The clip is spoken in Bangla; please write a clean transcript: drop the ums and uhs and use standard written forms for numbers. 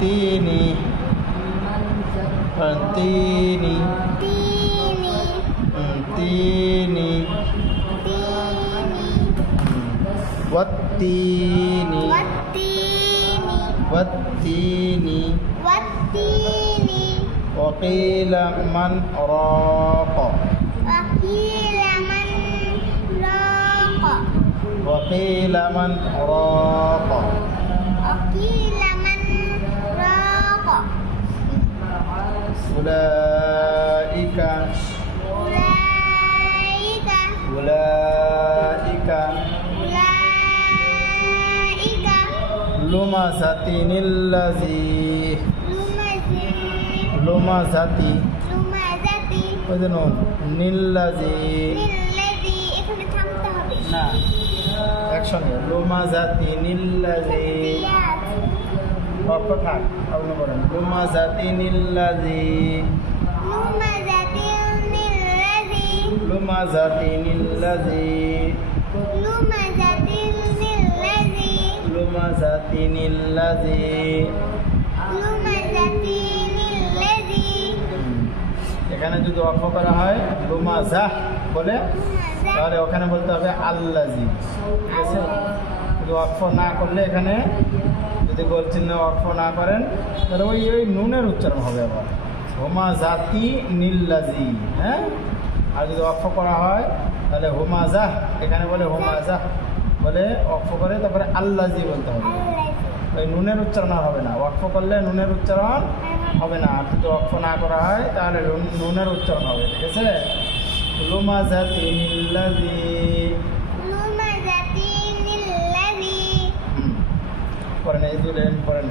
তিনি তিনি তিনি والتين والتين وقيل من راق وقيل من راق أولئك لمزة الذي لمزة নিল্লাজি না একসঙ্গে লুমাজাতি নিল্লাজি অক্ষ থাক আপনি বলেন লুমাজাতি নিল্লাজি লুমাজাতি নিল্লাজি লুমাজাতি নিল্লাজি এখানে যদি অক্ষ করা হয় লুমাজাহ বলে তাহলে ওখানে বলতে হবে আল্লাজি, ঠিক আছে। যদি অক্ষ না করলে এখানে যদি গোল চিহ্ন অক্ষ না করেন তাহলে ওই নুনের উচ্চারণ হবে আবার হুমাজাতি নিল্লাজি, হ্যাঁ। আর যদি অক্ষ করা হয় তাহলে হুমাজাহ, এখানে বলে হুমাজাহ বলে অক্ষ করে তারপরে আল্লাজি বলতে হবে। ওই নুনের উচ্চারণ আর হবে না, অক্ষ করলে নুনের উচ্চারণ হবে না, আর যদি অক্ষ না করা হয় তাহলে নুনের উচ্চারণ হবে, ঠিক আছে। লুমাজাতি নিল্লাজি পড়েন, এই দুটো পড়েন।